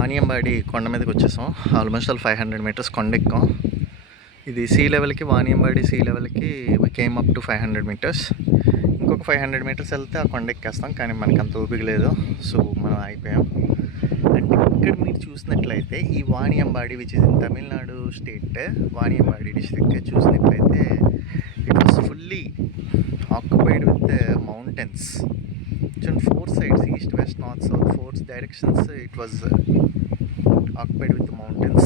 వాణియంబాడి కొండ మీదకి వచ్చేసాం. ఆల్మోస్ట్ 500 మీటర్స్ కొండ ఎక్కాం. ఇది సీ లెవెల్కి, వాణియంబాడి సీ లెవెల్కి కేమ్ అప్ టు 500 మీటర్స్. ఇంకొక 500 మీటర్స్ వెళ్తే ఆ కొండ ఎక్కేస్తాం, కానీ మనకు అంత ఓపిక లేదు. సో మనం అయిపోయాం. అండ్ ఇక్కడ మీరు చూసినట్లయితే ఈ Vaniyambadi which is in Tamil Nadu state, Vaniyambadi district చూసినట్లయితే it was fully occupied with mountains. చూడండి, 4 sides, east, west, north, south, 4 directions it was occupied with the mountains.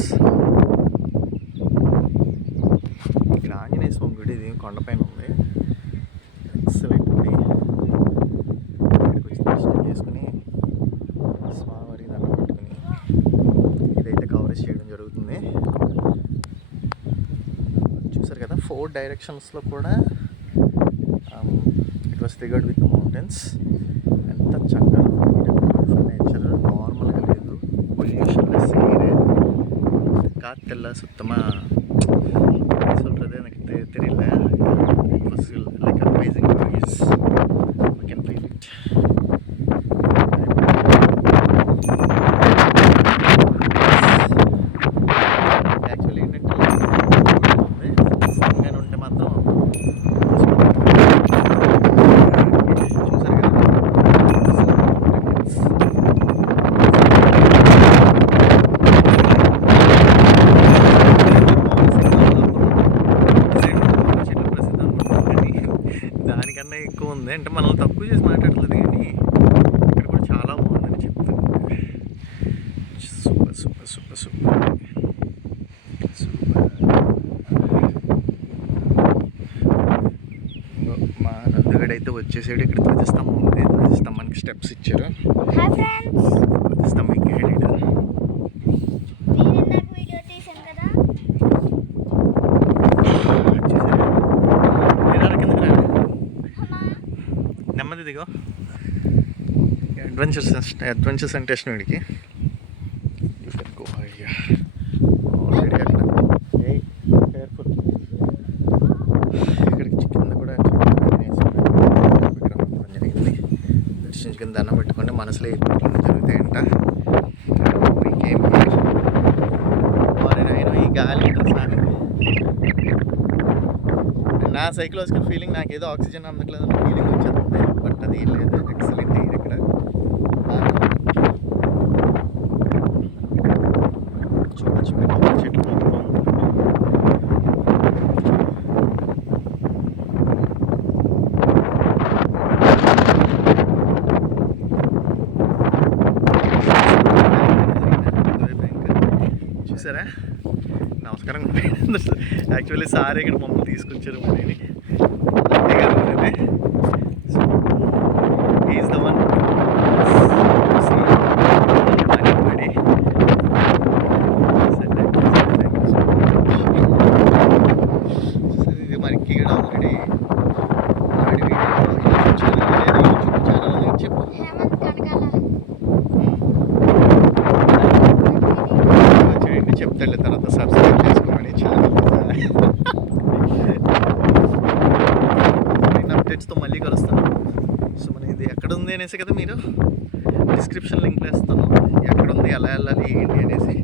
ఇక్కడ ఆంజనేయ స్వామి గుడి, ఇది కొండపైన ఉంది. ఎక్సలెంట్ గుడి. ఇక్కడికి వచ్చి దర్శనం చేసుకుని స్వామివారికి దండం పెట్టుకుని ఇదైతే కవరేజ్ చేయడం జరుగుతుంది. చూసారు కదా, 4 directionsలో కూడా it was figured with mountains. ఎంత చక్కగా బ్యూటిఫుల్ నేచర్, నార్మల్గా లేదు, పొల్యూషన్ లెస్ ఎయిర్, காற்றெல்ல சுத்தமாக சொல்கிறது எனக்கு தெரியல. It was like amazing price, we can feel it. Actually ఏంటంటే సంగానే ఉంటే మాత్రం చూసారు కదా, దానికన్నా ఎక్కువ ఉంది. అంటే మనల్ని తక్కువ చేసి మాట్లాడలేదు, కానీ ఇక్కడ కూడా చాలా బాగుందని చెప్తాను. Super super super super super. మా నందుగడైతే వచ్చేసాడు. ఇక్కడ ధ్వజస్తంభం ఉంది, ధ్వజస్తంభానికి స్టెప్స్ ఇచ్చారు. ధ్వజస్తంభం ఎక్కాడు. నెమ్మది దిగో. అడ్వెంచర్స్ అంటే ఇష్టం వీడికి. ఆల్రెడీ అక్కడ కేర్ఫుల్. ఇక్కడికి కింద కూడా విగ్రహం జరిగింది. దర్శించుకుని దండం పెట్టుకుంటే మనసులో ఏర్పాట్లు జరుగుతాయంట. మీకేం అయినా ఈ గాలి నా సైకలాజికల్ ఫీలింగ్, నాకేదో ఆక్సిజన్ అందట్లేదు ఫీలింగ్ వచ్చేస్తుంది. బట్ అది ఏం లేదు, ఎక్సలెంట్ ఎయిర్ ఇక్కడ. చూడొచ్చు మీరు, చెట్లు మొత్తం చూసారా. నమస్కారం. యాక్చువల్లీ సార్ ఇక్కడ మమ్మల్ని తీసుకొచ్చారు. మనని ఈజ్ ద వన్. ఇది మనకి ఇక్కడ ఆల్రెడీ యూట్యూబ్ ఛానల్ చెప్పు. చేయండి, చెప్తాడు తర్వాత సబ్స్క్రైబ్ చేసుకోమని ఛానల్. అప్డేట్స్తో మళ్ళీ కలుస్తాను. సో మన ఇది ఎక్కడ ఉంది అనేసి కదా, మీరు డిస్క్రిప్షన్ లింక్లో ఇస్తాను, ఎక్కడ ఉంది, ఎలా వెళ్ళాలి, ఏంటి అనేసి.